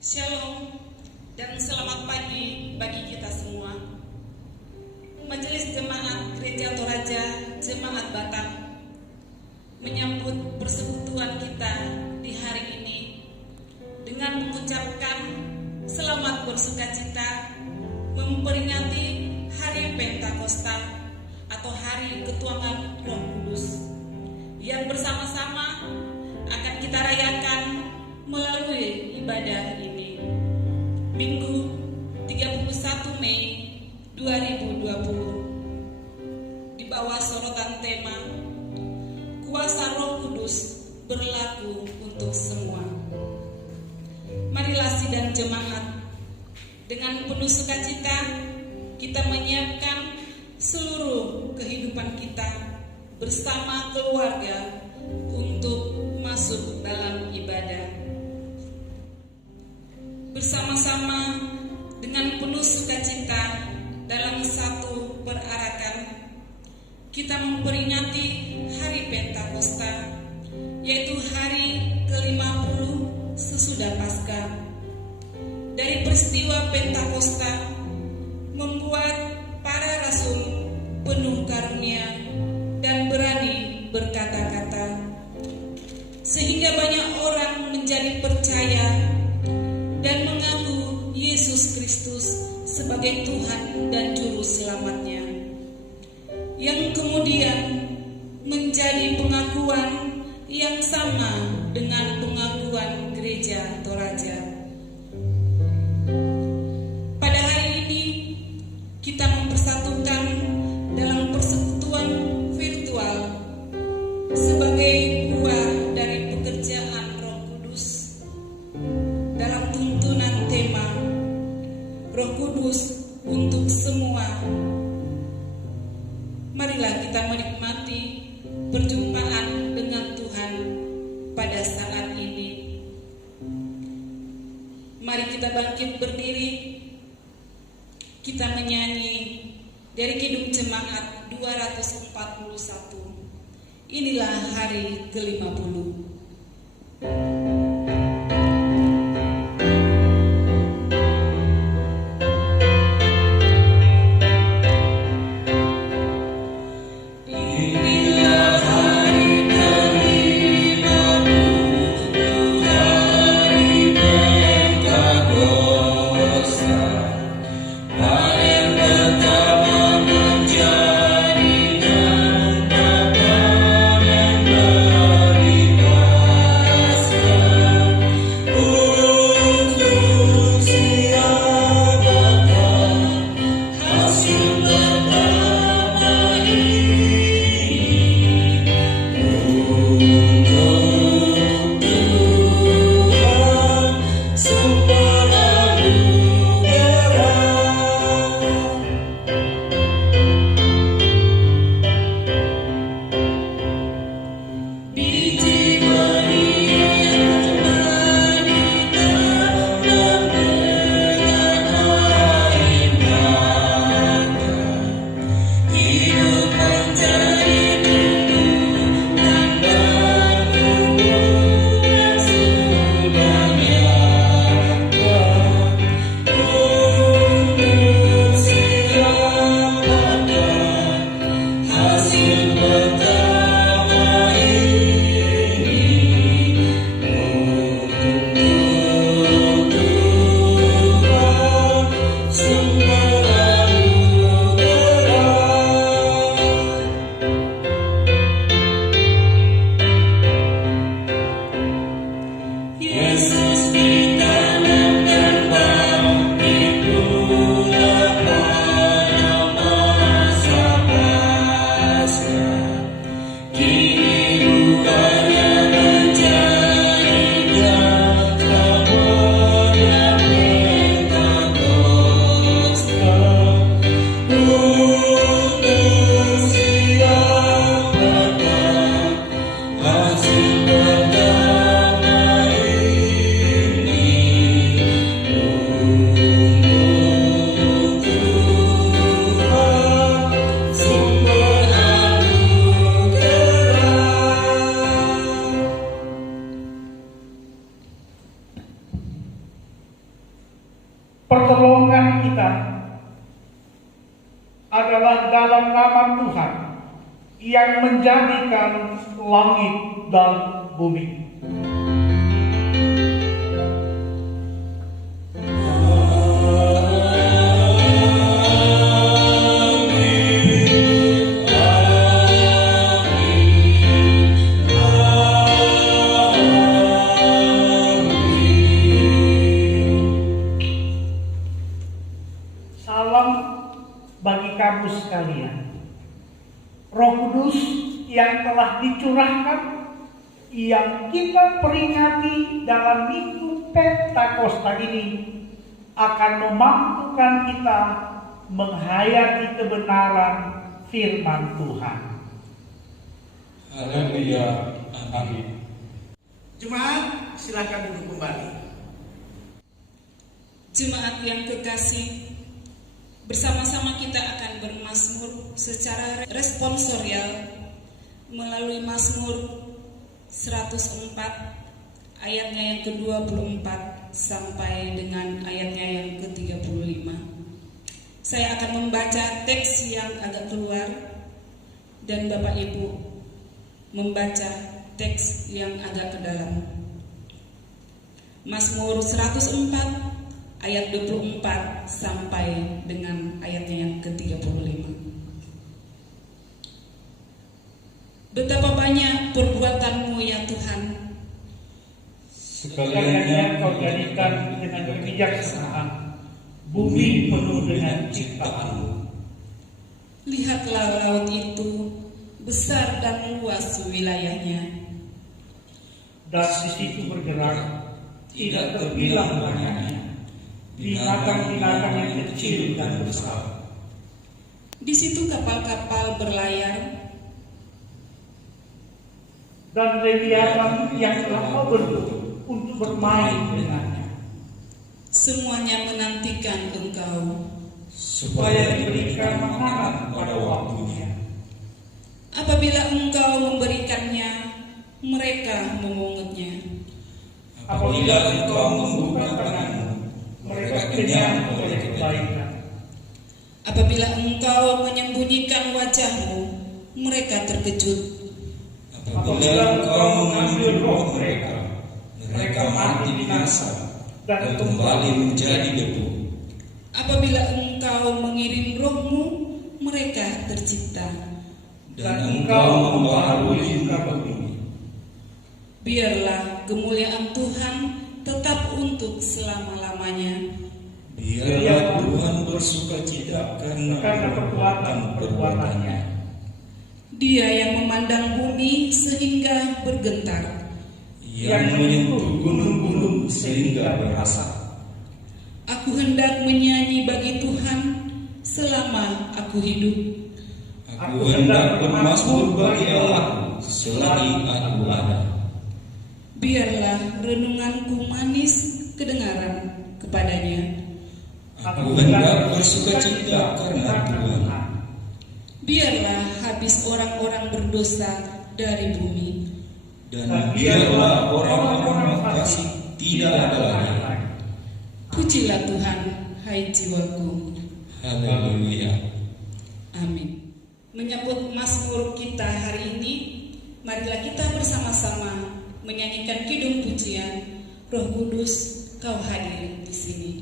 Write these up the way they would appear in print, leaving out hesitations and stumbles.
Shalom dan selamat pagi bagi kita semua. Majelis Jemaat Gereja Toraja Jemaat Batam menyambut persekutuan kita di hari ini dengan mengucapkan selamat bersukacita memperingati Hari Pentakosta atau Hari Ketuanan Roh Kudus yang bersama-sama akan kita rayakan melalui ibadah ini. Minggu 31 Mei 2020 di bawah sorotan tema Kuasa Roh Kudus berlaku untuk semua. Marilah sidang jemaat dengan penuh sukacita kita menyiapkan seluruh kehidupan kita bersama keluarga untuk masuk dalam ibadah. Bersama-sama dengan penuh sukacita dalam satu perarakan kita memperingati Hari Pentakosta, yaitu hari ke-50 sesudah Paskah. Dari peristiwa Pentakosta membuat para rasul penuh karunia dan berani berkata-kata, sehingga banyak orang menjadi percaya dan mengaku Yesus Kristus sebagai Tuhan dan Juru Selamatnya, yang kemudian menjadi pengakuan yang sama dengan pengakuan Gereja Toraja. Pada hari ini kita mempersatukan dalam persekutuan virtual sebagai buah dari pekerjaan Roh Kudus dalam tuntunan tema Roh Kudus untuk semua. Marilah kita menikmati perjumpaan dengan Tuhan pada saat ini. Mari kita bangkit berdiri, kita menyanyi dari Kidung Jemaat 241. Inilah hari ke-50. pertolongan kita adalah dalam nama Tuhan yang menjadikan langit dan bumi. Bagi kamu sekalian, Roh Kudus yang telah dicurahkan, yang kita peringati dalam Minggu Pentakosta ini, akan memampukan kita menghayati kebenaran firman Tuhan. Haleluya, amin. Jemaat, silakan duduk kembali. Jemaat yang kekasih, bersama-sama kita akan bermazmur secara responsorial melalui Mazmur 104 ayatnya yang ke-24 sampai dengan ayatnya yang ke-35. Saya akan membaca teks yang agak keluar dan Bapak Ibu membaca teks yang agak ke dalam. Mazmur 104 ayat 24 sampai dengan ayatnya yang ke-35. Betapa banyak perbuatanmu ya Tuhan, sekaliannya kau jadikan dengan kebijaksanaan, bumi penuh dengan ciptaanmu. Lihatlah laut itu, besar dan luas wilayahnya, dan di situ bergerak, tidak terbilang banyaknya binatang-binatang yang kecil dan besar. Di situ kapal-kapal berlayar, dan leviathan yang telah kau bentuk untuk bermain dengannya. Semuanya menantikan Engkau, supaya diberikan makanan pada waktunya. Apabila Engkau memberikannya, mereka memungutnya. Apabila Engkau membuka tanganmu, mereka kenyang oleh kebaikan. Apabila Engkau menyembunyikan wajahmu, mereka terkejut. Apabila Engkau mengambil roh mereka, mereka mati binasa dan kembali menjadi debu. Apabila Engkau mengirim roh-Mu, mereka tercipta. Dan Engkau membaharui muka bumi. Biarlah kemuliaan Tuhan tetap untuk selama-lamanya. Biarlah Tuhan bersukacita karena perbuatan-perbuatannya. Dia yang memandang bumi sehingga bergentar, yang menyentuh gunung-gunung sehingga berasap. Aku hendak menyanyi bagi Tuhan selama aku hidup. Aku hendak bermazmur bagi Allah selagi aku ada. Biarlah renunganku manis kedengaran kepadanya. Aku hendak bersukacita karena Tuhan. Biarlah habis orang-orang berdosa dari bumi, dan biarlah orang-orang fasik tidak ada lagi. Pujilah Tuhan, hai jiwaku. Haleluya. Amin. Menyambut Mazmur kita hari ini, marilah kita bersama-sama menyanyikan kidung pujian Roh Kudus, Kau hadir di sini.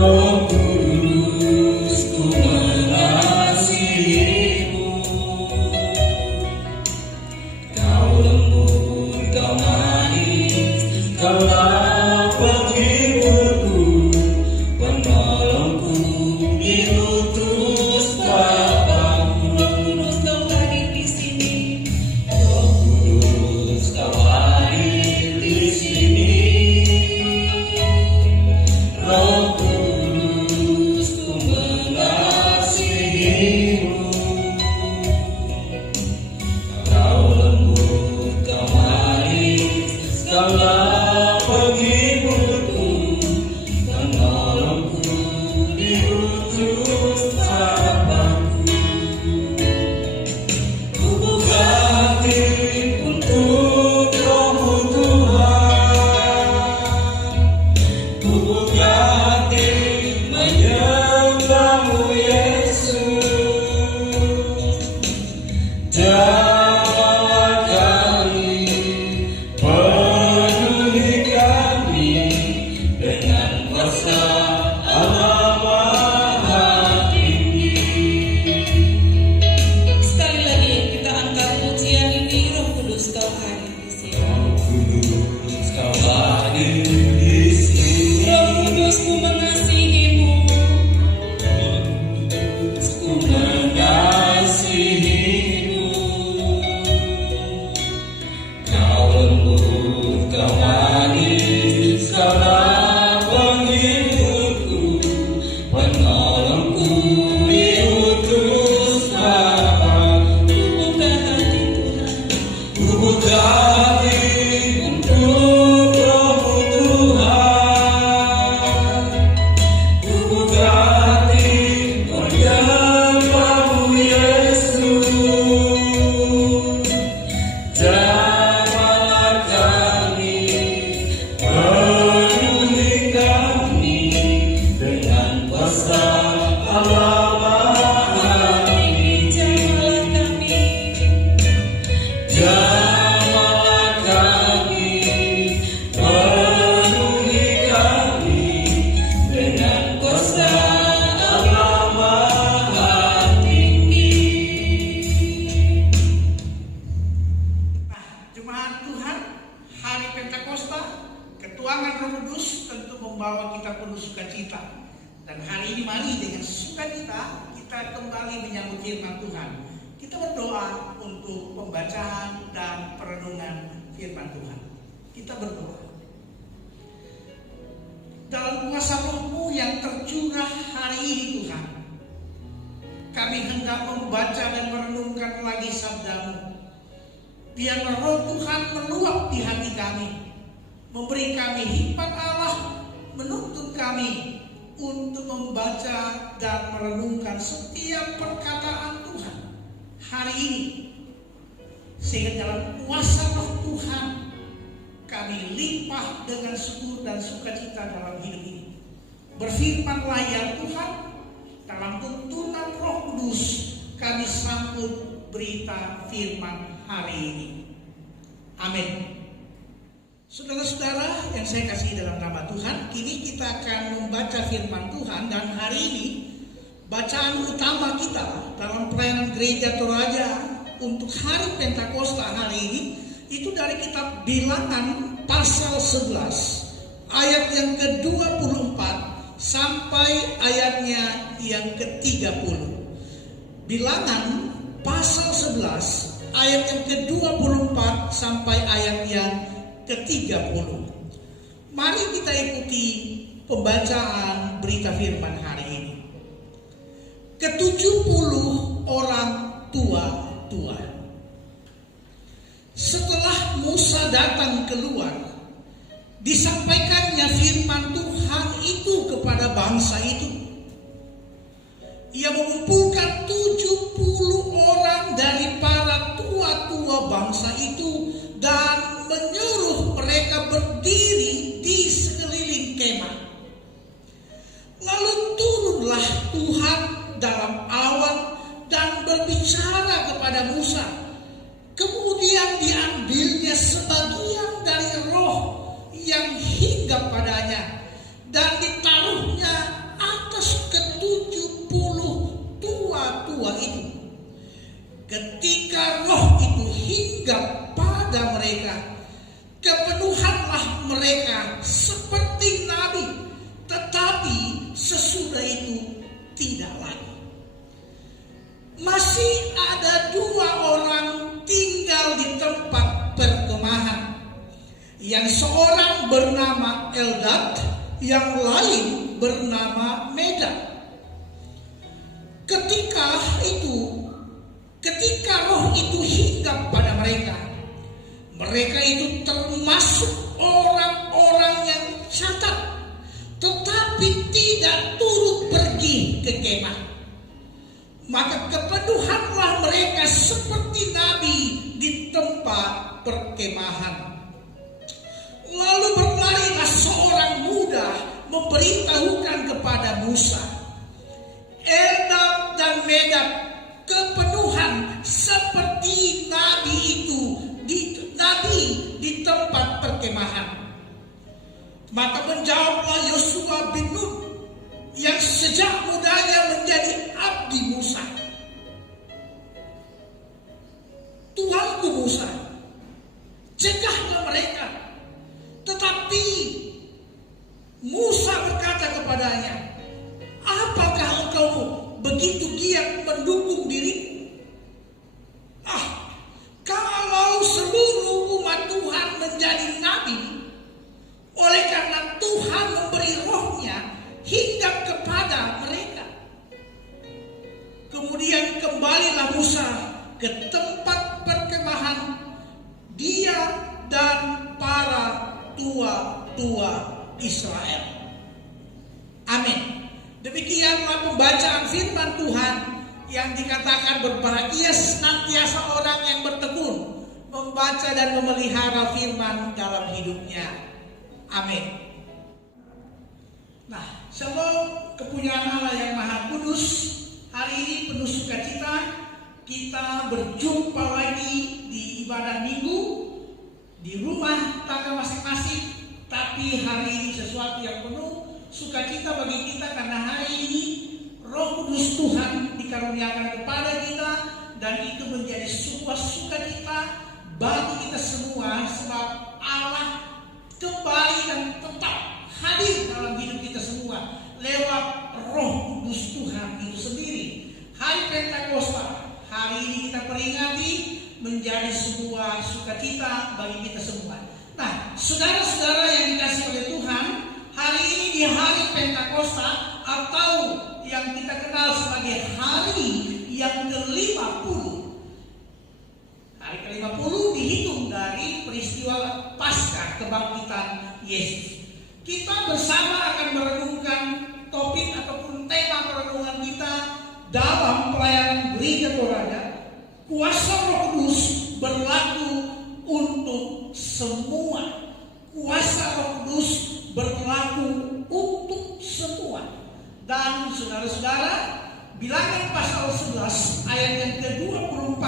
Roh Kudus Dan hari ini mari dengan sukacita kita kembali menyambut firman Tuhan. Kita berdoa untuk pembacaan dan perenungan firman Tuhan. Kita berdoa. Dalam kuasa Roh-Mu yang tercurah hari ini Tuhan, kami hendak membaca dan merenungkan lagi sabda-Mu. Biarlah Roh Tuhan meluap di hati kami, memberi kami hikmat Allah, menuntun kami untuk membaca dan merenungkan setiap perkataan Tuhan hari ini. Sehingga dalam kuasa Roh Tuhan kami limpah dengan syukur dan sukacita dalam hidup ini. Berfirmanlah ya Tuhan, dalam tuntunan Roh Kudus kami sambut berita firman hari ini. Amin. Saudara-saudara yang saya kasih dalam nama Tuhan, kini kita akan membaca firman Tuhan. Dan hari ini bacaan utama kita dalam pelayanan Gereja Toraja untuk hari Pentakosta hari ini itu dari kitab Bilangan pasal 11 ayat yang ke-24 sampai ayatnya yang ke-30. Bilangan pasal 11 ayat yang ke-24 sampai ayat yang ke-30. Mari kita ikuti pembacaan berita firman hari ini. Ke-70 orang tua-tua. Setelah Musa datang keluar, disampaikannya firman Tuhan itu kepada bangsa itu. Ia mengumpulkan 70 orang dari para tua-tua bangsa itu dan menyuruh mereka berdiri di sekeliling kemah. Lalu turunlah Tuhan dalam awan dan berbicara kepada Musa. Kemudian diambilnya sebagian dari roh yang hinggap padanya dan ditaruhnya atas ke-70 tua-tua itu. Ketika roh itu hinggap pada mereka, kepenuhanlah mereka seperti nabi, tetapi sesudah itu tidak lagi. Masih ada 2 orang tinggal di tempat perkemahan, yang seorang bernama Eldad, yang lain bernama Medad. Ketika roh itu hinggap pada mereka, mereka itu termasuk orang-orang yang catat, tetapi tidak turut pergi ke kemah. Maka kepenuhanlah mereka seperti nabi di tempat perkemahan. Lalu berlarilah seorang muda memberitahukan kepada Musa, Eldad dan Medad kepenuhan seperti nabi itu di tempat perkemahan. Maka menjawablah Yosua bin Nun yang sejak mudanya menjadi abdi Musa, Tuanku Musa, cegahlah mereka. Tetapi Musa berkata kepadanya, apakah engkau begitu giat mendukung dirimu? Kalau seluruh umat Tuhan menjadi nabi, oleh karena Tuhan memberi rohnya hinggap kepada mereka. Kemudian kembalilah Musa ke tempat perkemahan, dia dan para tua-tua Israel. Amin. Demikianlah pembacaan firman Tuhan yang dikatakan berbahagia senantiasa orang yang bertekun membaca dan memelihara firman dalam hidupnya. Amin. Nah, shalom kepunyaan Allah yang Maha Kudus. Hari ini penuh sukacita kita berjumpa lagi di ibadah minggu di rumah tangga masing-masing. Tapi hari ini sesuatu yang penuh sukacita bagi kita karena hari ini Roh Kudus Tuhan dikaruniakan kepada kita, dan itu menjadi sebuah sukacita bagi kita semua sebab Allah kembali dan tetap hadir dalam hidup kita semua lewat Roh Kudus Tuhan itu sendiri. Hari Pentakosta hari ini kita peringati menjadi sebuah sukacita bagi kita semua. Nah, saudara-saudara yang dikasihi oleh Tuhan, hari ini di hari Pentakosta atau yang kita kenal sebagai hari yang ke-50. Hari ke-50 dihitung dari peristiwa Paskah kebangkitan Yesus. Kita bersama akan merenungkan topik ataupun tema perenungan kita dalam pelayanan Gereja Toraja. Kuasa Roh Kudus berlaku untuk semua. Kuasa Roh Kudus berlaku untuk semua. Dan saudara-saudara, Bilangan pasal 11 ayat yang ke-24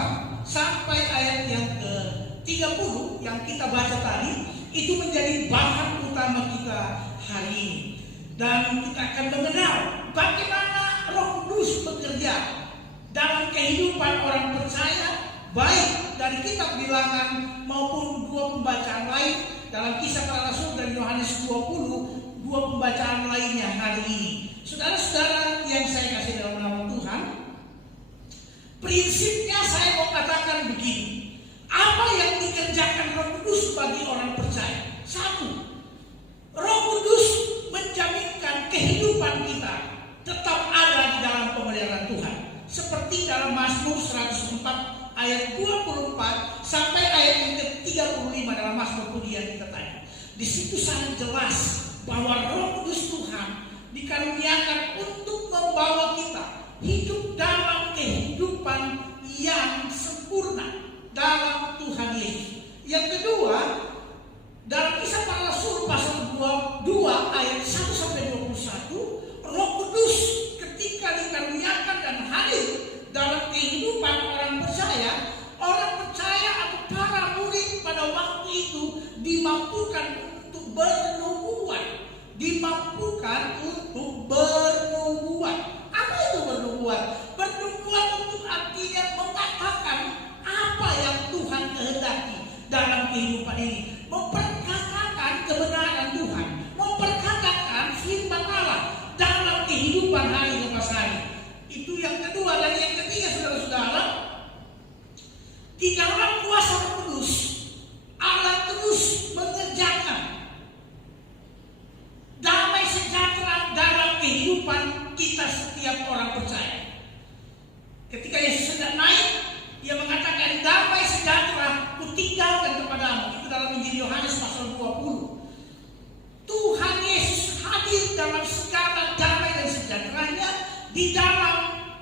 sampai ayat yang ke-30 yang kita baca tadi, itu menjadi bahan utama kita hari ini. Dan kita akan mengenal bagaimana Roh Kudus bekerja dalam kehidupan orang percaya, baik dari kitab Bilangan maupun dua pembacaan lain dalam Kisah Para Rasul dan Yohanes 20, dua pembacaan lainnya hari ini. Saudara-saudara yang saya kasih dalam nama Tuhan, prinsipnya saya mau katakan begini. Apa yang dikerjakan Roh Kudus bagi orang percaya? Satu, Roh Kudus menjaminkan kehidupan kita tetap ada di dalam pemeliharaan Tuhan. Seperti dalam Mazmur 104 ayat 24 sampai ayat yang ke-35 dalam Mazmur pujian kita tadi. Di situ sangat jelas bahwa Roh Kudus Tuhan dikaruniakan untuk membawa kita hidup dalam kehidupan yang sempurna dalam Tuhan Yesus. Yang kedua, dalam Kisah Para Rasul pasal 2 ayat 1 sampai 21, Roh Kudus ketika dikaruniakan dan hadir dalam kehidupan orang percaya atau para murid pada waktu itu dimampukan untuk bernubuat. Apa itu bernubuat? Bernubuat itu artinya mengatakan apa yang Tuhan kehendaki dalam kehidupan ini, memperkatakan kebenaran Tuhan, memperkatakan firman Allah dalam kehidupan hari lepas hari. Itu yang kedua. Dan yang ketiga, saudara-saudara, di dalam kuasa Roh Kudus, Allah terus mengerjakan damai sejahtera dalam kehidupan kita setiap orang percaya. Ketika Yesus sedang naik, Ia mengatakan, damai sejahtera kutinggalkan kepadamu. Itu dalam Injil Yohanes pasal 20. Tuhan Yesus hadir dalam segala damai dan sejahteranya di dalam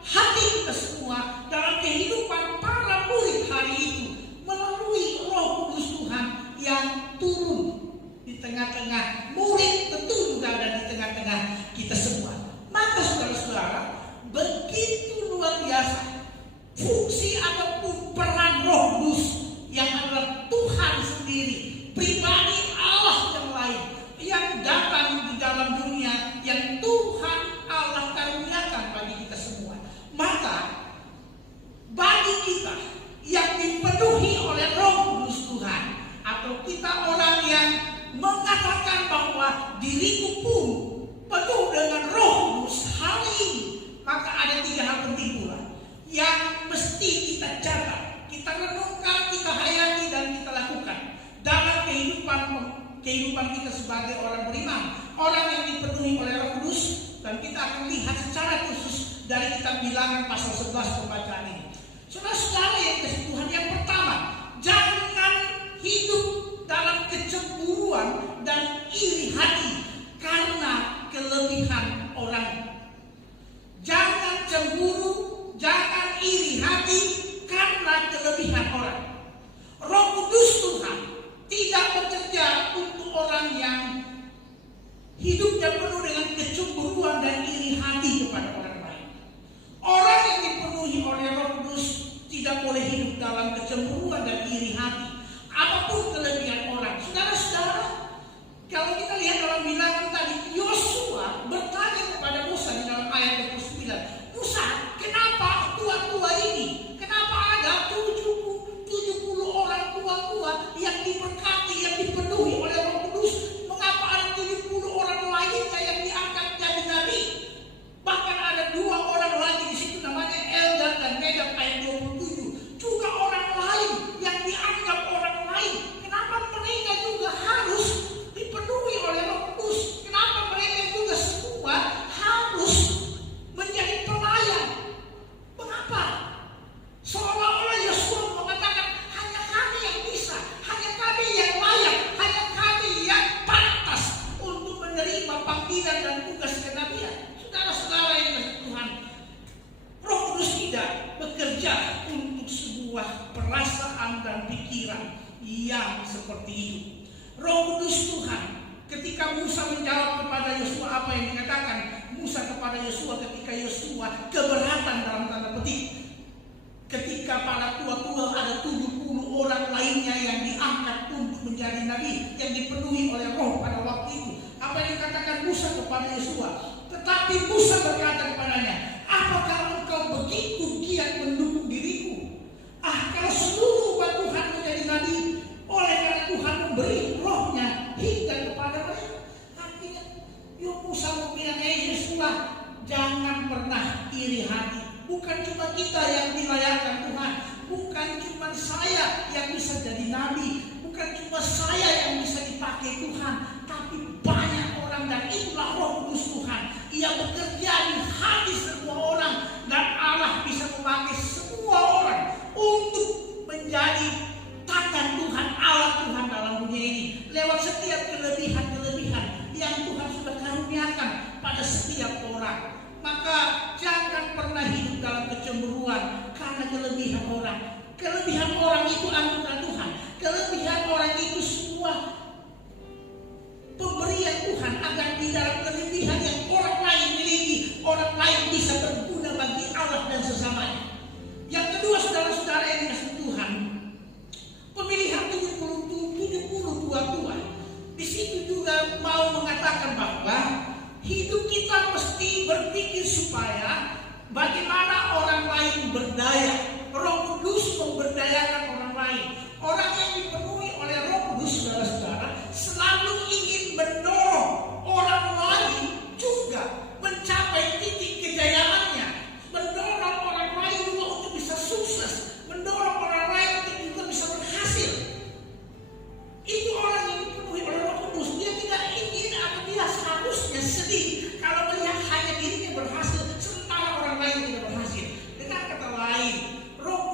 hati kita semua, dalam kehidupan para murid hari itu, melalui Roh Kudus Tuhan yang turun di tengah-tengah murid, tentu juga ada di tengah-tengah kita semua. Maka saudara-saudara, begitu luar biasa fungsi ataupun peran Roh Kudus yang adalah Tuhan sendiri, pribadi Allah yang lain, yang datang di dalam dunia, yang Tuhan Allah karuniakan bagi kita semua. Maka bagi kita yang dipenuhi oleh Roh Kudus Tuhan, atau kita orang yang mengatakan bahwa diriku pun penuh dengan Roh Kudus hari ini, maka ada 3 hal penting pula yang mesti kita jaga, kita renungkan, kita hayati, dan kita lakukan dalam kehidupan kita sebagai orang beriman, orang yang dipenuhi oleh Roh Kudus. Dan kita akan lihat secara khusus dari kitab Bilangan pasal 11 pembacaan ini. Saudara-saudara yang kasih Tuhan, yang pertama, jangan hidup dalam kecemburuan dan iri hati karena kelebihan orang. Jangan cemburu, jangan iri hati karena kelebihan orang. Roh Kudus Tuhan tidak bekerja untuk orang yang hidupnya penuh dengan kecemburuan dan iri hati kepada orang lain. Orang yang dipenuhi oleh Roh Kudus tidak boleh hidup dalam kecemburuan dan iri hati apapun kelebihan orang. Saudara-saudara, kalau kita lihat dalam Bilangan tadi, Yosua bertanya kepada Musa, kepada Yosua ketika Yosua keberatan dalam tanda petik. Ketika para tua-tua ada 70 orang lainnya yang diangkat untuk menjadi nabi, yang dipenuhi oleh Roh pada waktu itu. Apa yang dikatakan Musa kepada Yosua? Tetapi Musa berkata kepadanya, apakah engkau begitu giat mendukung diriku? Kalau seluruh umat Tuhan menjadi nabi, oleh karena Tuhan memberi Rohnya hingga kepada mereka. Artinya, Musa bilang, Yosua, jangan pernah iri hati. Bukan cuma kita yang dilayakkan Tuhan, bukan cuma saya yang bisa jadi nabi, bukan cuma saya yang bisa dipakai Tuhan, tapi banyak orang, dan itulah Roh Kudus Tuhan. Ia bekerja di hati semua orang, dan Allah bisa memakai semua orang untuk menjadi tangan Tuhan, alat Tuhan dalam dunia ini, lewat setiap kelebihan-kelebihan yang Tuhan sudah karuniakan pada setiap orang. Maka jangan pernah hidup dalam kecemburuan karena kelebihan orang. Kelebihan orang itu anugerah Tuhan. Kelebihan orang itu semua pemberian Tuhan, agar di dalam kelebihan yang orang lain miliki, orang lain bisa berguna bagi Allah dan sesamanya. Yang kedua, saudara-saudara yang dikasihi Tuhan, pemilihan 70 tua-tua. Di situ juga mau mengatakan bahwa hidup kita mesti berpikir supaya bagaimana orang lain berdaya. Roh Kudus memberdayakan orang lain. Orang yang dipenuhi oleh Roh Kudus, saudara-saudara, selalu ingin mendorong orang lain juga mencapai titik kejayaannya, mendorong orang lain juga untuk bisa sukses, mendorong orang lain untuk juga bisa berhasil. Itu orang yang dipenuhi oleh Roh Kudus. Dia tidak ingin atau dia seharusnya sedih kalau melihat hanya dirinya berhasil sementara orang lain tidak berhasil. Dengan kata lain,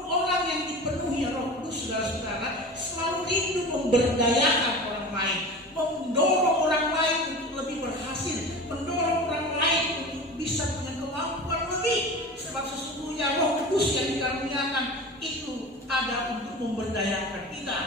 orang yang dipenuhi Roh Kudus, saudara-saudara, selalu rindu memberdayakan orang lain, mendorong orang lain untuk lebih berhasil, mendorong orang lain untuk bisa punya kemampuan lebih. Sebab sesungguhnya Roh Kudus yang dikaruniakan itu ada untuk memberdayakan kita.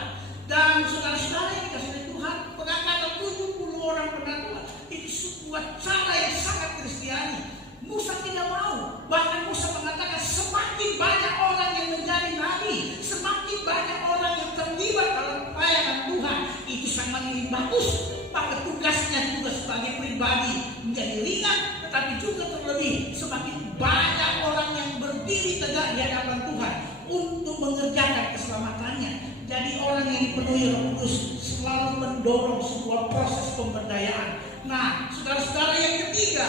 Dan saudara-saudara yang dikasihi Tuhan, pengangkatan 70 orang penatua itu sebuah cara yang sangat Kristiani. Musa tidak mau. Bahkan Musa mengatakan semakin banyak orang yang menjadi nabi, semakin banyak orang yang terlibat dalam pelayanan Tuhan, itu sangat bagus. Maka tugasnya juga sebagai pribadi menjadi ringan, tetapi juga terlebih semakin banyak orang yang berdiri tegak di hadapan Tuhan untuk mengerjakan keselamatannya. Jadi orang yang dipenuhi Roh Kudus selalu mendorong sebuah proses pemberdayaan. Nah, saudara-saudara yang ketiga,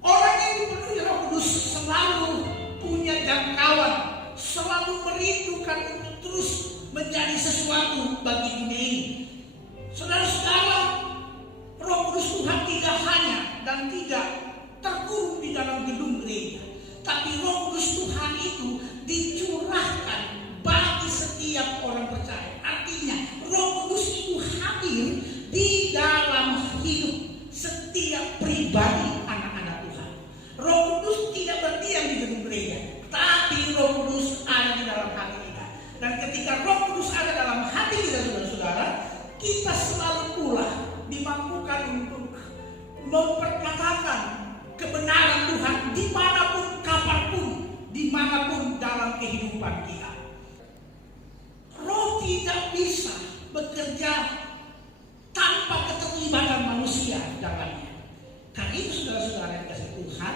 orang yang dipenuhi Roh Kudus selalu punya jangkauan, selalu merindukan untuk terus menjadi sesuatu bagi dunia ini. Saudara-saudara, Roh Kudus Tuhan tidak hanya dan tidak terkurung di dalam gedung gereja, tapi Roh Kudus Tuhan itu dicurahkan bagi setiap orang percaya. Artinya Roh Kudus itu hadir di dalam hidup setiap pribadi anak-anak Tuhan. Roh Kudus tidak berdiam di gedung gereja, tapi Roh Kudus ada di dalam hati kita. Dan ketika Roh Kudus ada dalam hati kita, saudara-saudara, kita selalu pula dimampukan untuk memperkatakan kebenaran Tuhan dimanapun, kapanpun, dimanapun dalam kehidupan kita. Roh tidak bisa bekerja tanpa keterlibatan manusia dalamnya. Karena itu, saudara-saudara yang dikasihi Tuhan,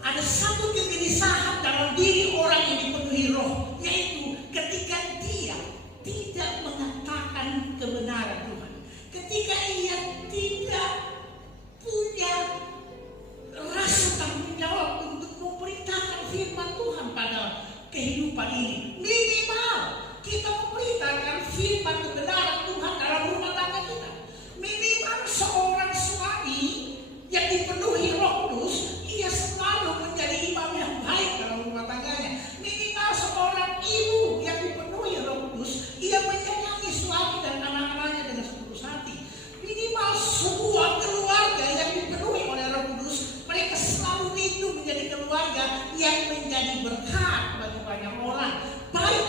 ada satu kegelisahan dalam diri orang yang dipenuhi Roh, yaitu ketika dia tidak mengatakan kebenaran Tuhan, ketika ia tidak punya rasa tanggung jawab untuk memberitakan firman Tuhan pada kehidupan ini. Minimal kita memberitakan firman kebenaran Tuhan dalam rumah tangga kita. Minimal seorang suami yang dipenuhi Roh Kudus, ia selalu menjadi imam yang baik dalam rumah tangganya. Minimal seorang ibu yang dipenuhi Roh Kudus, ia menyayangi suami dan anak-anaknya dengan setulus hati. Minimal sebuah keluarga yang dipenuhi oleh Roh Kudus, mereka selalu rindu menjadi keluarga yang menjadi berkat bagi banyak orang, baik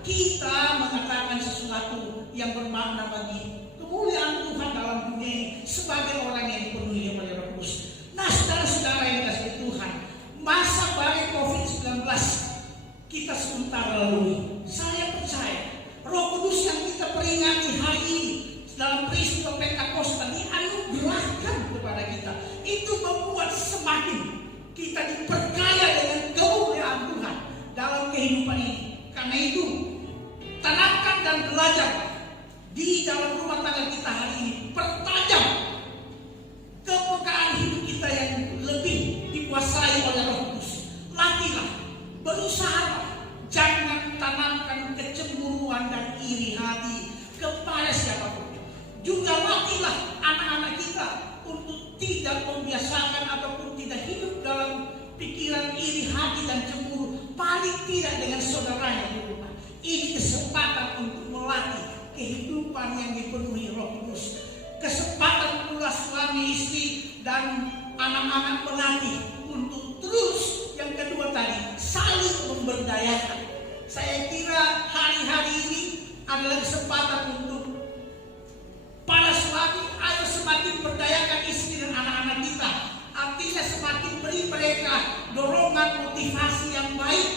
kita mengatakan sesuatu yang bermakna bagi kemuliaan Tuhan dalam dunia ini sebagai orang yang dipenuhi oleh Roh Kudus. Nah, saudara-saudara yang dikasihi Tuhan, masa badai COVID-19 kita sementara lalui. Saya percaya Roh Kudus yang kita peringati hari ini dalam peristiwa Pentakosta dianugerahkan kepada kita, itu membuat semakin kita diperkaya dengan kemuliaan Tuhan dalam kehidupan ini. Karena itu, tanamkan dan belajar di dalam rumah tangga kita hari ini, pertajam kepekaan hidup kita yang lebih dikuasai oleh Roh Kudus. Latihlah, berusaha, jangan tanamkan kecemburuan dan iri hati kepada siapapun. Juga latihlah anak-anak kita untuk tidak membiasakan ataupun tidak hidup dalam pikiran iri hati dan cemburu, paling tidak dengan saudaranya di rumah. Ini kesempatan untuk melatih kehidupan yang dipenuhi Roh Kudus. Kesempatan pula suami istri dan anak-anak melatih untuk terus yang kedua tadi saling memberdayakan. Saya kira hari-hari ini adalah kesempatan untuk para suami, ayo semakin berdayakan istri dan anak-anak kita. Artinya semakin beri mereka dorongan motivasi yang baik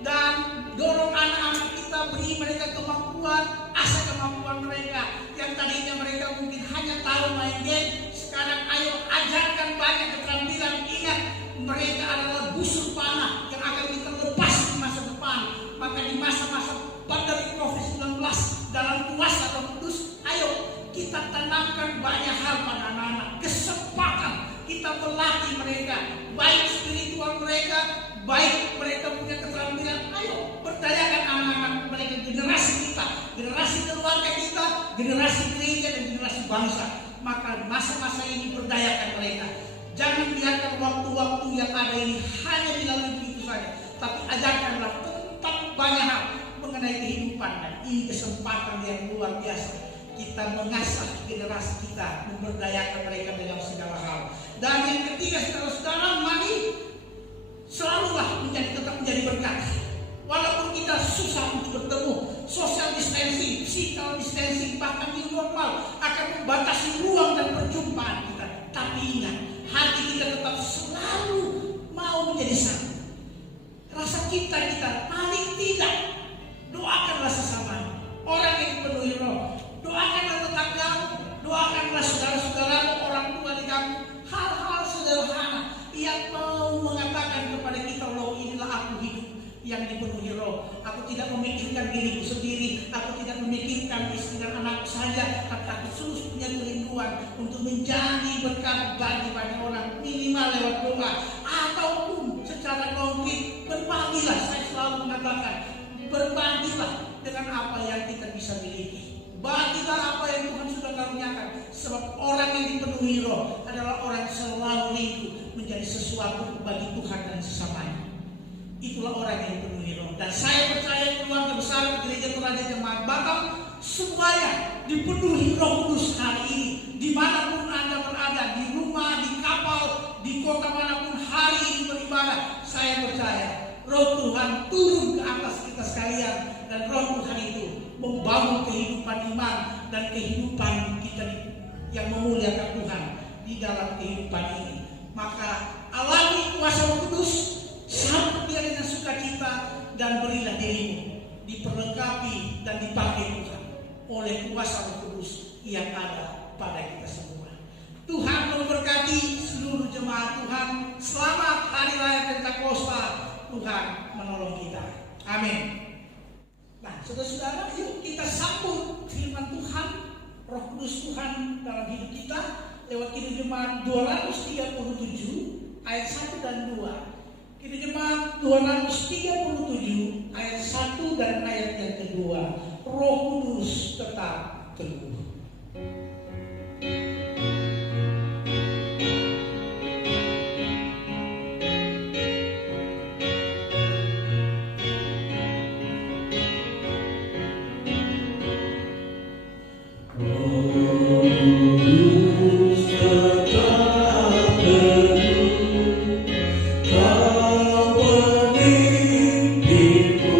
dan dorong anak-anak kita, beri mereka kemampuan, asah kemampuan mereka yang tadinya mereka mungkin hanya tahu main game. Sekarang ayo ajarkan banyak keterampilan. Ingat, mereka adalah busur panah yang akan kita lepas di masa depan. Maka di masa-masa pandemi COVID-19 dalam kuasa Roh Kudus, ayo kita tanamkan banyak hal pada anak-anak. Kesempatan kita melatih mereka, baik spiritual mereka, baik mereka punya keterampilan. Ayo berdayakan anak-anak mereka, generasi kita, generasi keluarga kita, generasi gereja dan generasi bangsa. Maka masa-masa ini berdayakan mereka. Jangan biarkan waktu-waktu yang ada ini hanya dilalui begitu saja, tapi ajarkanlah tentang banyak hal mengenai kehidupan. Dan ini kesempatan yang luar biasa. Kita mengasah generasi kita, memberdayakan mereka dalam segala hal. Dan yang ketiga, saudara-saudara, mari selalulah tetap menjadi berkat. Walaupun kita susah untuk bertemu, social distancing, physical distancing, bahkan new normal akan membatasi ruang dan perjumpaan kita. Tapi ingat, hati kita tetap selalu mau menjadi satu. Rasa cinta kita paling tidak, doakanlah sesama orang yang dipenuhi Roh. Doakanlah tetanggamu, doakanlah saudara-saudaramu, orang tua di kamu. Hal-hal sederhana yang mau mengatakan kepada kita, Roh, inilah aku hidup yang dipenuhi Roh. Aku tidak memikirkan diriku sendiri, aku tidak memikirkan istri dan anakku saja, tapi aku terus punya kerinduan untuk menjadi berkat bagi banyak orang, minimal lewat doa ataupun secara konkret berbagilah. Saya selalu mengatakan, berbagilah dengan apa yang kita bisa miliki. Bagilah apa yang Tuhan sudah karuniakan. Sebab orang yang dipenuhi Roh adalah orang yang selalu rindu menjadi sesuatu bagi Tuhan dan sesamanya. Itulah orang yang dipenuhi Roh. Dan saya percaya keluarga besar Gereja Toraja Jemaat Batam semuanya dipenuhi Roh Kudus hari ini. Dimanapun Anda berada, di rumah, di kapal, di kota manapun hari ini beribadah, saya percaya Roh Tuhan turun ke atas kita sekalian. Dan Roh Tuhan itu membangun kehidupan iman dan kehidupan kita yang memuliakan Tuhan di dalam kehidupan ini. Maka alami kuasa Roh Kudus, sambut dia dengan sukacita, dan berilah dirimu diperlengkapi dan dipakai Tuhan oleh kuasa Roh Kudus yang ada pada kita semua. Tuhan memberkati seluruh jemaat Tuhan. Selamat Hari Raya Pentakosta. Tuhan menolong kita. Amin. Nah, saudara-saudara, yuk kita sambut firman Tuhan, Roh Kudus Tuhan dalam hidup kita lewat Kidung Jemaat 237 ayat 1 dan 2. Kidung Jemaat 237 ayat 1 dan ayat yang kedua. Roh Kudus tetap teguh. Kau pemimpinku,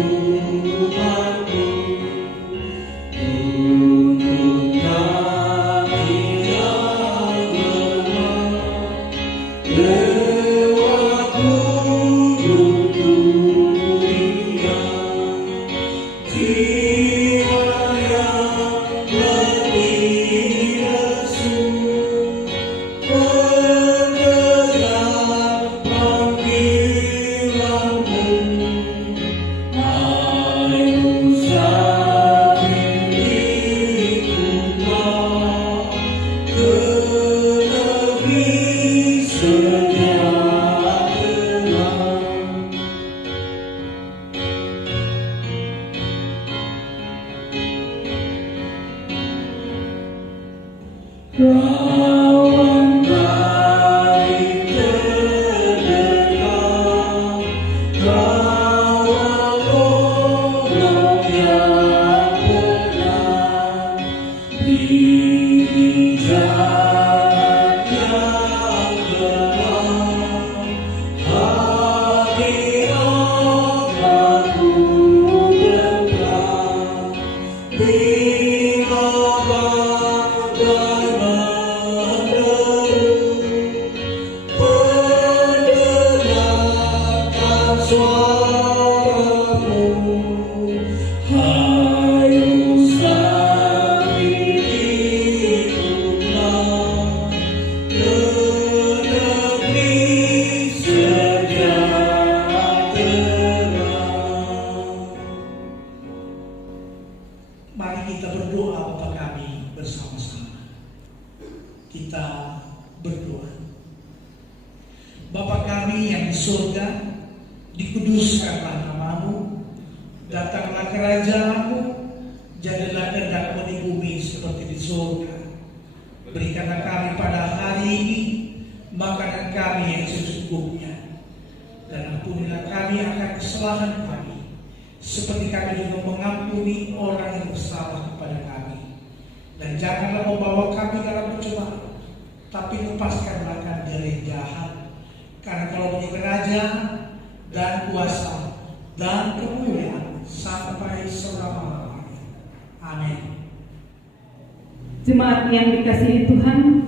Jemaat yang dikasihi Tuhan,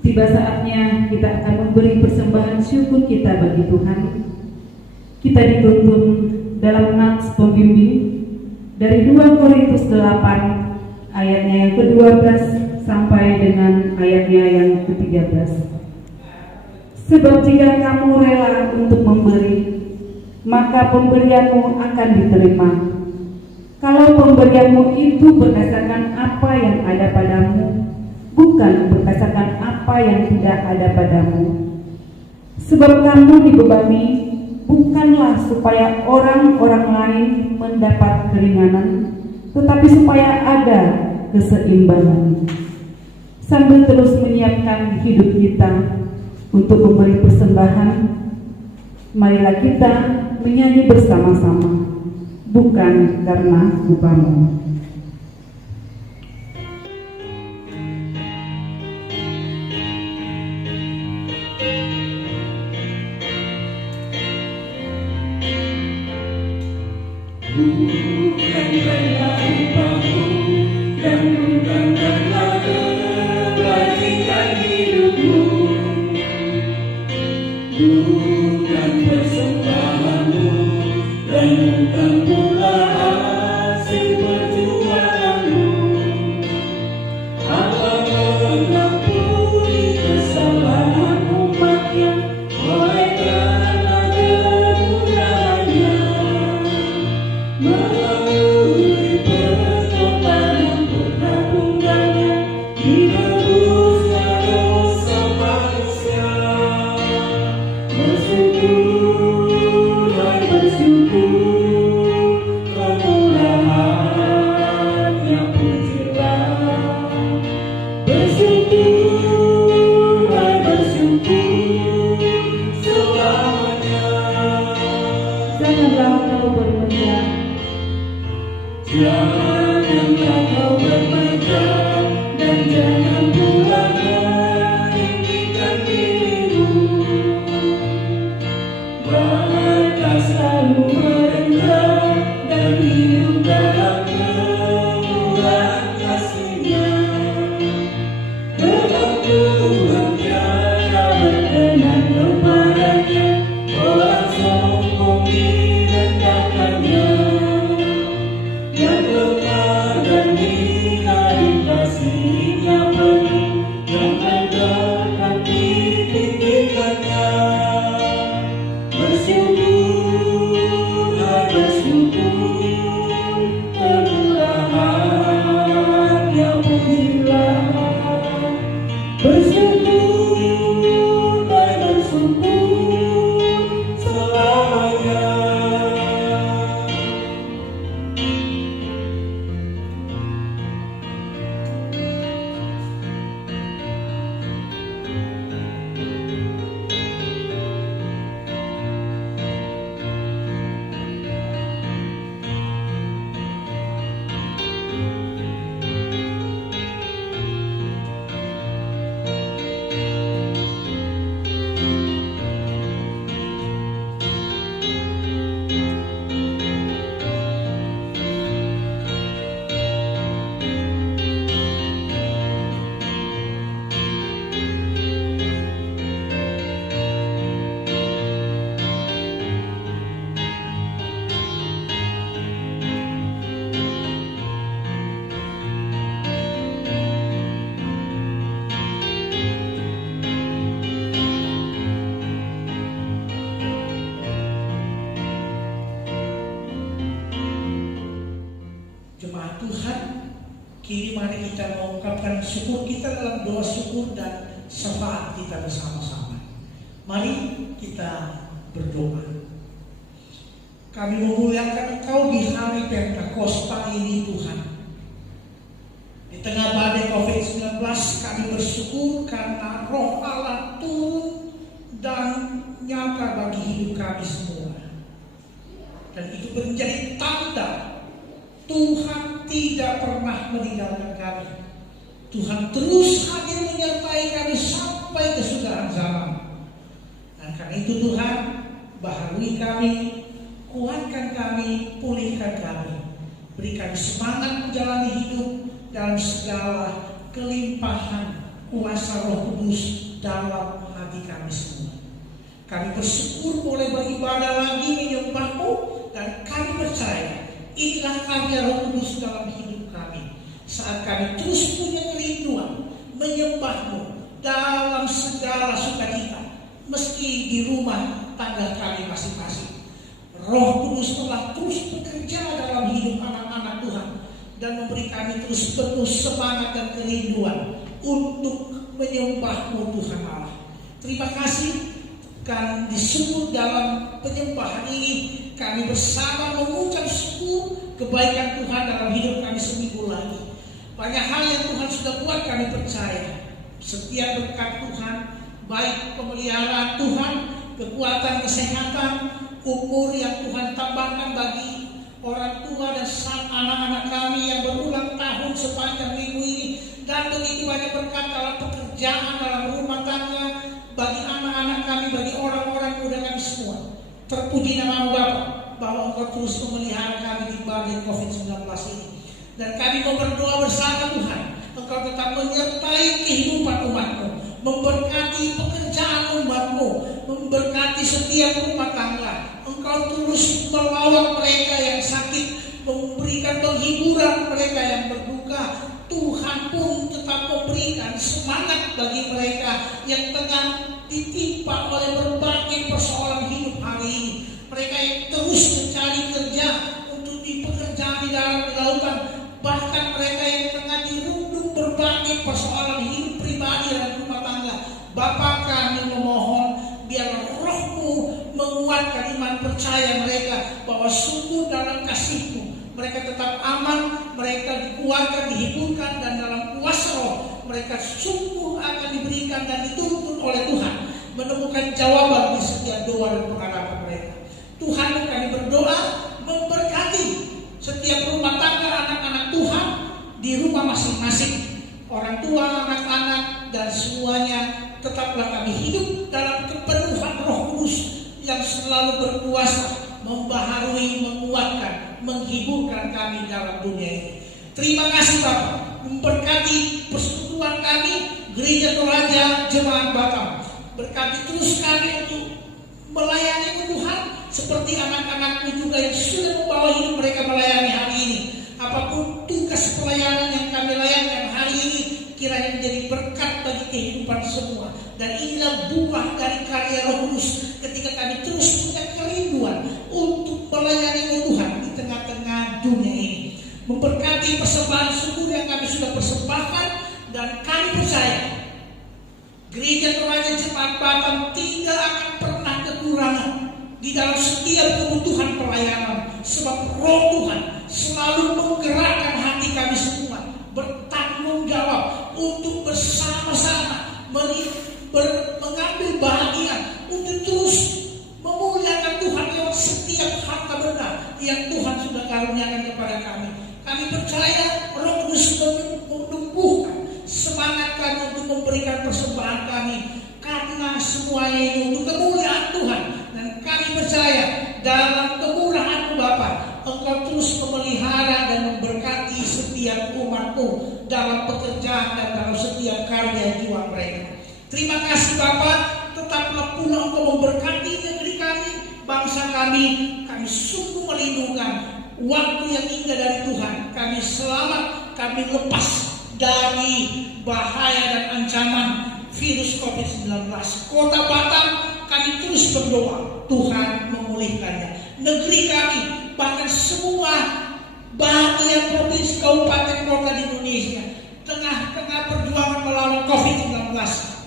tiba saatnya kita akan memberi persembahan syukur kita bagi Tuhan. Kita dituntun dalam nats pembimbing dari 2 Korintus 8 ayatnya yang ke-12 sampai dengan ayatnya yang ke-13. Sebab jika kamu rela untuk memberi, maka pemberianmu akan diterima. Kalau pemberianmu itu berdasarkan apa yang ada padamu, bukan berdasarkan apa yang tidak ada padamu. Sebab kamu dibebani bukanlah supaya orang-orang lain mendapat keringanan, tetapi supaya ada keseimbangan. Sambil terus menyiapkan hidup kita untuk memberi persembahan, marilah kita menyanyi bersama-sama. Bukan karena upamu. Bukan karena upamu dan bukan karena kebaikan hidupmu, bukan persembahanmu dan bukan pula hasil perjuanganmu. Allah mengampuni kesalahan umatnya oleh karena kemurahannya, melalui pertobaran putra tunggalnya ditebusnya dosa manusia. Bersyukur, hai bersyukur, kemurahannya pun jelas. Bersyukur, hai bersyukur, selamanya. Janganlah kau bermegah, Janganlah kau bermegah dan jangan pula meninggikan dirimu. Baiklah selalu merendah dan hidup dalam kemurahan kasih-Nya. Dalam Tuhan tiada berkenan kepadanya, orang sombong direndahkannya. Kini mari kita mengungkapkan syukur kita dalam doa syukur dan syafaat kita bersama-sama. Mari kita berdoa. Kami memuliakan Engkau di hari Pentakosta ini Tuhan. Di tengah badai COVID-19 kami bersyukur karena Roh Allah turun dan nyata bagi hidup kami semua. Dan itu menjadi tanda Tuhan tidak pernah meninggalkan kami. Tuhan terus hadir menyertai kami sampai kesudahan zaman. Dan karena itu Tuhan, baharui kami, kuatkan kami, pulihkan kami. Beri kami semangat menjalani hidup dalam segala kelimpahan kuasa Roh Kudus dalam hati kami semua. Kami bersyukur boleh beribadah lagi menyembah-Mu, dan kami percaya inilah karya Roh Kudus dalam hidup kami. Saat kami terus punya kerinduan menyembah-Mu dalam segala sukacita, meski di rumah tangga kami masing-masing. Roh Kudus telah terus bekerja dalam hidup anak-anak Tuhan dan memberi kami terus penuh semangat dan kerinduan untuk menyembah-Mu Tuhan Allah. Terima kasih kan disebut dalam penyembahan ini kami bersama mengucap syukur kebaikan Tuhan dalam hidup kami seminggu lagi. Banyak hal yang Tuhan sudah buat kami percaya. Setiap berkat Tuhan, baik pemeliharaan Tuhan, kekuatan kesehatan, umur yang Tuhan tambahkan bagi orang tua dan anak-anak kami yang berulang tahun sepanjang minggu ini, dan begitu banyak berkat dalam pekerjaan, dalam rumah tangga, bagi anak-anak kami, bagi orang-orang muda kami semua. Terpuji nama Bapa bahwa Engkau terus memelihara kami di badai COVID-19 ini. Dan kami mau berdoa bersama Tuhan, Engkau tetap menyertai kehidupan umat-Mu, memberkati pekerjaan umat-Mu, memberkati setiap rumah tangga. Engkau terus melawat mereka yang sakit, memberikan penghiburan mereka yang berduka. Tuhan pun tetap memberikan semangat bagi mereka yang tengah ditimpa oleh berbagai persoalan hidup hari ini. Mereka yang terus mencari kerja untuk di pekerjaan di dalam lautan, bahkan mereka yang tengah dirundung berbagai persoalan hidup pribadi dan rumah tangga. Bapa, kami memohon biar Roh-Mu menguatkan iman percaya mereka bahwa sungguh dalam kasih-Mu mereka tetap aman, mereka dikuatkan, dihiburkan, dan dalam kuasa Roh mereka sungguh akan diberikan dan dituntun oleh Tuhan menemukan jawaban di setiap doa dan pengharapan mereka. Tuhan, kami berdoa memberkati setiap rumah tangga anak-anak Tuhan di rumah masing-masing, orang tua, anak-anak, dan semuanya. Tetaplah kami hidup dalam kepenuhan Roh Kudus yang selalu berkuasa, membaharui, menguatkan, menghiburkan kami dalam dunia ini. Terima kasih Bapak, memberkati persekutuan kami, Gereja Toraja Jemaat Batam. Berkati terus kami untuk melayani Tuhan seperti anak-anak-Mu juga yang sudah membawa hidup mereka melayani hari ini. Apapun tugas pelayanan yang kami layankan hari ini, kiranya menjadi berkat bagi kehidupan semua. Dan inilah buah dari karya Roh Kudus ketika kami terus punya kerinduan untuk melayani Tuhan di tengah-tengah dunia ini. Memberkati persembahan syukur yang kami sudah persembahkan, dan kami percaya Gereja Toraja Jemaat Batam tidak akan pernah kekurangan di dalam setiap kebutuhan pelayanan, sebab Roh Tuhan selalu menggerakkan hati kami semua bertanggung jawab untuk bersama-sama mengambil bahagian untuk terus memuliakan Tuhan lewat setiap harta benda yang Tuhan sudah karuniakan kepada kami. Kami percaya Roh Kudus menumbuhkan semangat kami untuk memberikan persembahan kami karena semuanya ini untuk kemuliaan Tuhan. Dan kami percaya dalam kemurahan-Mu Bapa, Engkau terus memelihara dan memberkati setiap umat-Mu dalam pekerjaan dan dalam setiap karya jiwa mereka. Terima kasih Bapa, tetaplah pula Engkau memberkati negeri kami, bangsa kami. Kami sungguh merindukan waktu yang indah dari Tuhan. Kami selamat, kami lepas dari bahaya dan ancaman virus COVID-19. Kota Batam, kami terus berdoa Tuhan memulihkannya. Negeri kami, bahkan semua bahagian provinsi, kabupaten, kota keluarga di Indonesia, tengah-tengah perjuangan melawan COVID-19,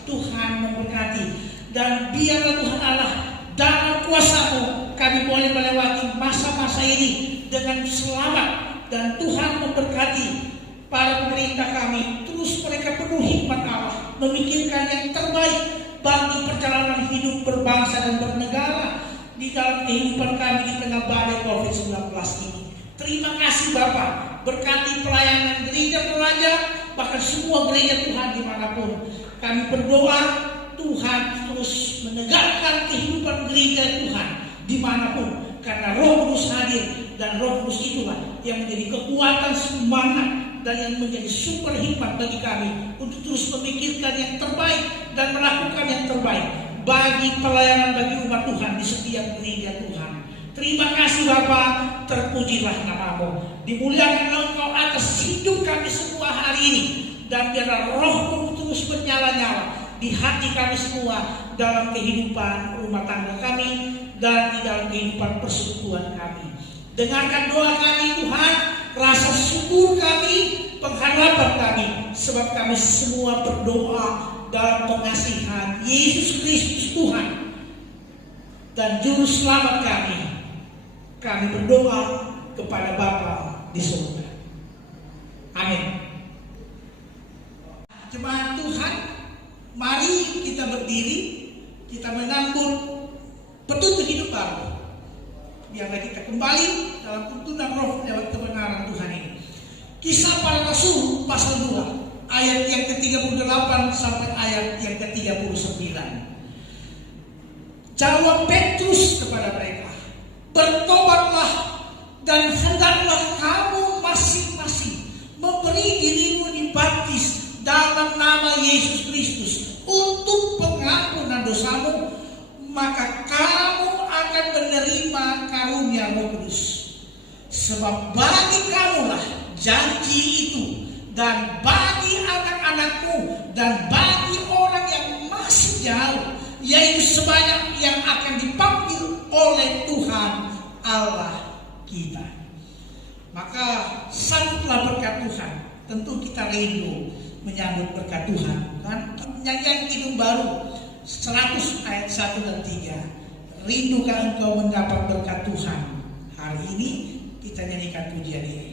Tuhan memberkati. Dan biarlah Tuhan Allah, dalam kuasa-Mu kami boleh melewati masa-masa ini dengan selamat. Dan Tuhan memberkati para pemerintah kami, terus mereka penuh hikmat Allah, memikirkan yang terbaik bagi perjalanan hidup berbangsa dan bernegara di dalam kehidupan kami di tengah badai COVID-19 ini. Terima kasih Bapak, berkati pelayanan gereja Pelajar, bahkan semua gereja Tuhan dimanapun. Kami berdoa Tuhan terus menegakkan kehidupan gereja Tuhan dimanapun, karena Roh Kudus hadir, dan Roh Kudus itulah yang menjadi kekuatan, semangat, dan yang menjadi sumber hikmat bagi kami untuk terus memikirkan yang terbaik dan melakukan yang terbaik bagi pelayanan bagi umat Tuhan di setiap gereja Tuhan. Terima kasih Bapa, terpujilah nama-Mu, dimuliakanlah Engkau atas hidup kami semua hari ini, dan biarlah Roh-Mu terus bernyala-nyala di hati kami semua dalam kehidupan rumah tangga kami dan di dalam kehidupan persekutuan kami. Dengarkan doa kami Tuhan, rasa syukur kami, pengharapan kami, sebab kami semua berdoa dalam pengasihan Yesus Kristus Tuhan dan Juru Selamat kami. Kami berdoa kepada Bapa di surga. Amin. Jemaat Tuhan, mari kita berdiri, kita menyambut petunjuk hidup baru. Biarlah kita kembali dalam tuntunan Roh lewat kebenaran Tuhan ini. Kisah Para Rasul pasal 2 ayat yang ke-38 sampai ayat yang ke-39. Jawab Petrus kepada mereka, bertobatlah dan hendaklah kamu masing-masing memberi dirimu dibaptis dalam nama Yesus Kristus untuk pengampunan dosamu, maka kamu akan menerima karunia Roh Kudus. Sebab bagi kamulah janji itu, dan bagi anak-anakmu, dan bagi orang yang masih jauh, yaitu sebanyak yang akan dipanggil oleh Tuhan Allah kita. Maka sambutlah berkat Tuhan. Tentu kita rindu menyambut berkat Tuhan. Kan nyanyian Kidung Baru 100 ayat 1 dan 3. Rindukah engkau mendapat berkat Tuhan? Hari ini kita nyanyikan pujian ini.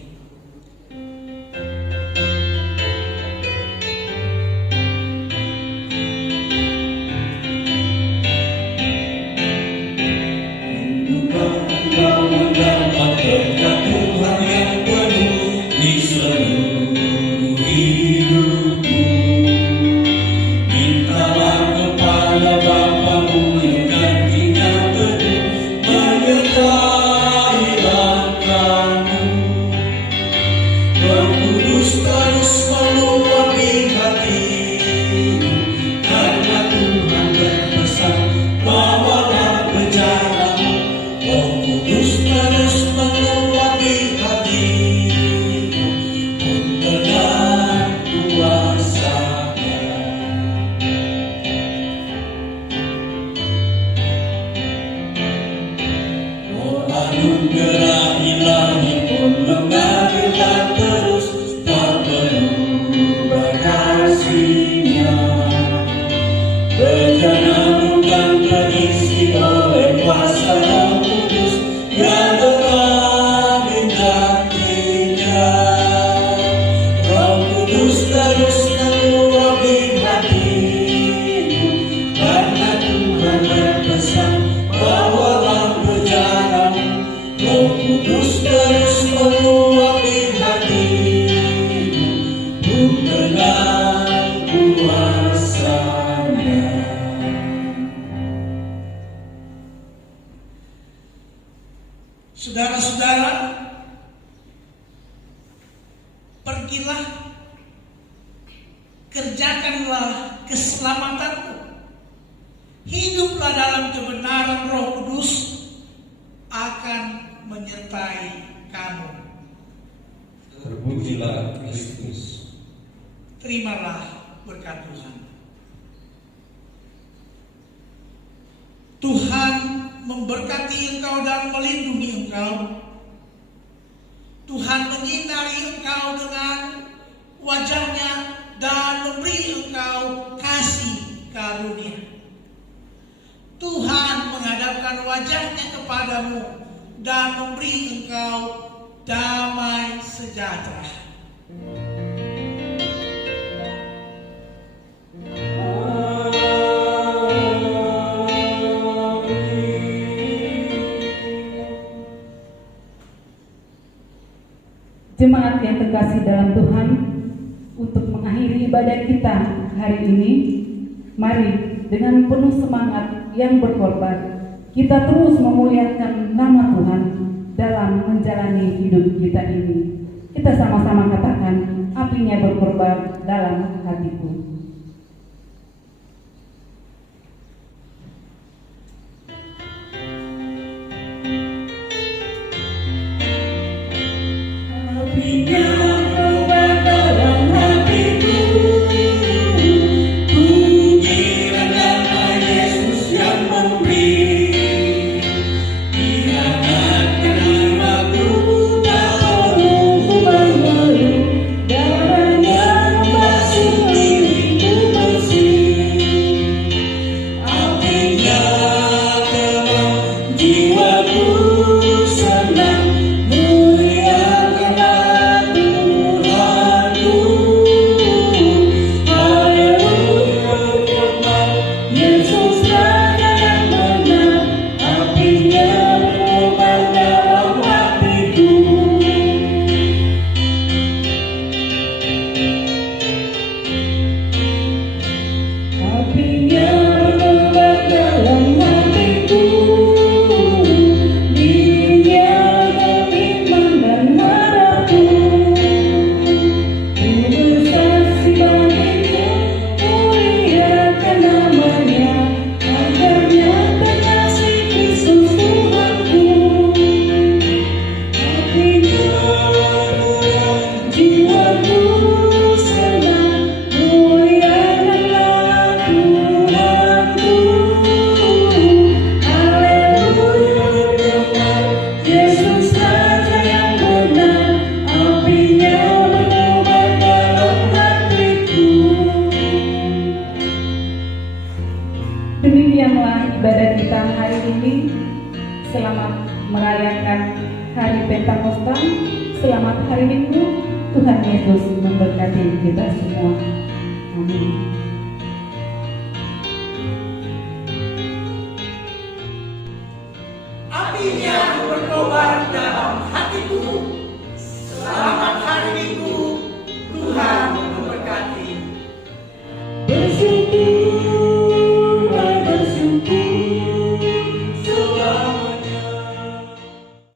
Saudara-saudara, pergilah, kerjakanlah keselamatanmu, hiduplah dalam kebenaran. Roh Kudus akan menyertai kamu. Terpujilah Kristus. Terimalah berkat Tuhan. Tuhan memberkati engkau dan melindungi engkau. Tuhan menyinari engkau dengan wajahnya dan memberi engkau kasih karunia. Tuhan menghadapkan wajahnya kepadamu dan memberi engkau damai sejahtera. Jemaat yang terkasih dalam Tuhan, untuk mengakhiri ibadah kita hari ini, mari dengan penuh semangat yang berkorban, kita terus memuliakan nama Tuhan dalam menjalani hidup kita ini. Kita sama-sama katakan, apinya berkorban dalam hatiku. Demikianlah ibadah kita hari ini. Selamat merayakan hari Pentakosta. Selamat hari Minggu. Tuhan Yesus memberkati kita semua. Amin.